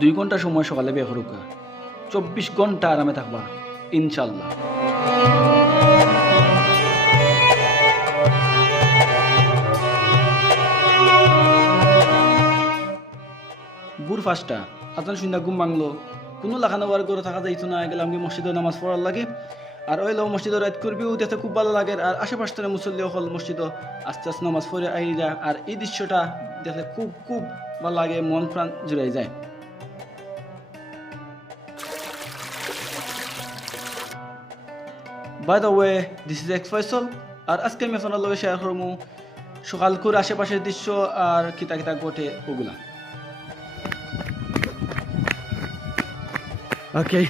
দুই ঘণ্টা সময় সকালে বের করুকা চব্বিশ ঘণ্টা আরামে থাকবা ইনশাল্লাহ বুর ফার্স্টটা আপনার শুনে ঘুম ভাঙলো। কোনো লাখানো বার করে থাকা যাইতো না গেলাম কি মসজিদে নামাজ পড়ার লাগে। আর ওই লোক মসজিদে রাত করবিও দেখতে খুব ভালো লাগে। আর আশেপাশ মুসল্লি হল মসজিদ। আস্তে আস্তে নামাজ পড়ে আই যায় আর এই দৃশ্যটা দেখলে খুব খুব ভালো লাগে, মন প্রাণ জুড়াই যায়। By the way this is X Faisal আর আজকে আমি আপনার লগে শেয়ার করব সকাল করে আশেপাশের দৃশ্য আর কিতা কিতা ঘটে ওগুলা। ওকে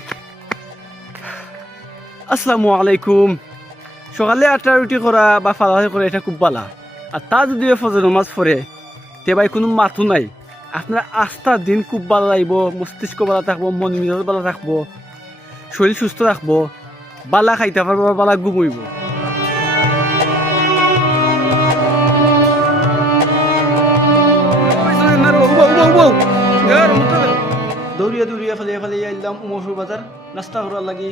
আসসালামু আলাইকুম সকালে আটটা রুটি করা বা ফালাফালি করা এটা খুব ভালো আর তা যদি ফজর নামাজ পড়ে, তে ভাই কোনো মাথু নাই। আপনার আস্থা দিন খুব ভালো লাগব, মস্তিষ্ক ভালো থাকব মন মেজাজ ভালো থাকব, শরীর সুস্থ থাকব। বালা খাইতে পারব বালা ঘুমইব। দৌড়িয়ে দৌড়িয়ে ফালিয়া ফালিয়া এলাম উমরপুর বাজার। নাস্তা করার লাগি।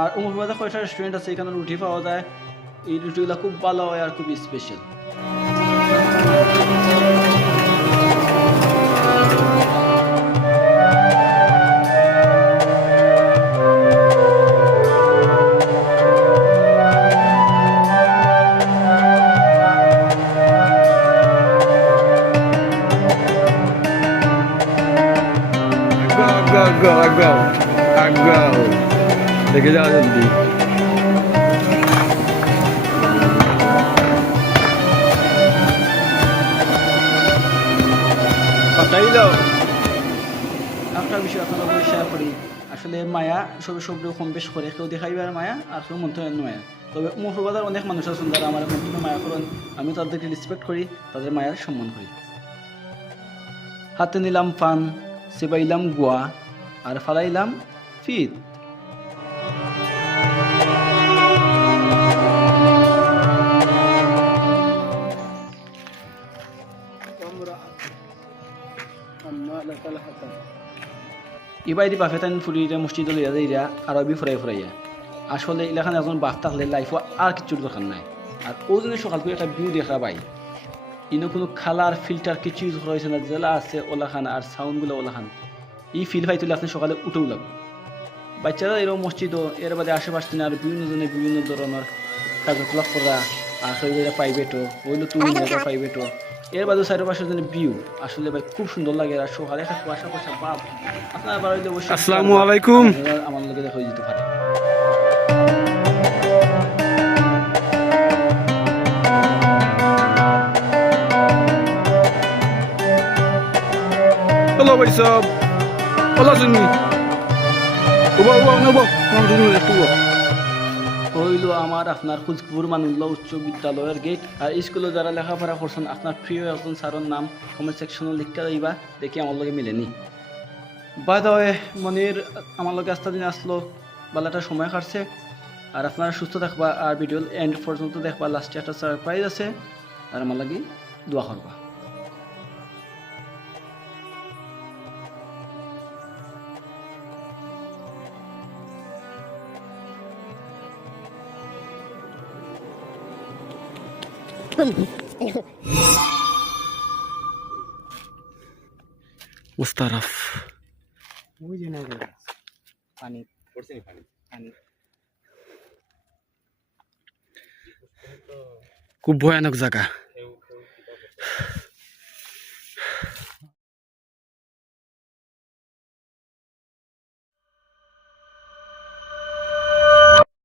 আর উমরপুর বাজার কয়টা রেস্টুরেন্ট আছে, এখানে রুটি পাওয়া যায়। এই রুটিগুলো খুব ভালো হয় আর খুব স্পেশাল আগাও আগাও আগাও দেখে যাও জলদি। কথাই দাও বিষয় আপনার লগে শেয়ার করি। আসলে মায়া, সবে সব কম বেশ করে, কেউ দেখাইবার মায়া, আর কেউ মন্ত্র মায়া। তবে উমরপুর অনেক মানুষ আছেন যারা আমার মায়া করেন। আমি তাদেরকে রেসপেক্ট করি, তাদের মায়ার সম্মান করি। হাতে নিলাম পান, সেবাইলাম গোয়া আর ফালাইলাম ফিত ইবাইদি বাফেতান ফুরিরা মসজিদ লইয়া যাইরা আরবি ফুরাই ফুরাইয়া। আসলে এলাকান একজন বাপ থাকলে লাইফও আর কিছুর দরকার নাই। আর ও জন্য সকাল করে একটা ভিউ দেখা পাই ইনো কোনো খালার ফিল্টার কিছু হয়েছে না, জেলা আছে ওলাখান আর সাউন্ডগুলো ওলাখান। এই ফিল পাই তুলে আপনি সকালে উঠেও লাগবে বাচ্চারা এরকম মসজিদ এর বাদে আশেপাশ থেকে আর বিভিন্ন জনের বিভিন্ন ধরনের কার্যকলাপ করা আর শরীরে প্রাইভেটও হইল তুমি প্রাইভেটও এর বাদে চারিপাশের জন্য ভিউ আসলে ভাই খুব সুন্দর লাগে আর সকালে একটা কুয়াশা কুয়াশা বাপ আপনার বাড়িতে অবশ্যই আসসালামু আলাইকুম। আমার লোকে দেখা যেতে পারে। হ্যালো ভাই উবা নাম শুনি একটু হইল আমার আপনার খুজপুর মানুল্লাহ উচ্চ বিদ্যালয়ের গেট আর স্কুলে যারা লেখাপড়া করছেন আপনার প্রিয় একজন স্যারের নাম কমেন্ট সেকশনে লিখতে দিবা দেখি আমার লগে মিলেনি বাই দ্য মনির আমার লগে আস্তা দিন আসলো বালাটা সময় কাটছে আর আপনারা সুস্থ থাকবা আর ভিডিও এন্ড পর্যন্ত দেখবা লাস্টে একটা সারপ্রাইজ আছে আর আমার লাগে দোয়া করবা মুস্তারাফ ওই যে না রে পানি পানি খুব ভয়ানক জায়গা।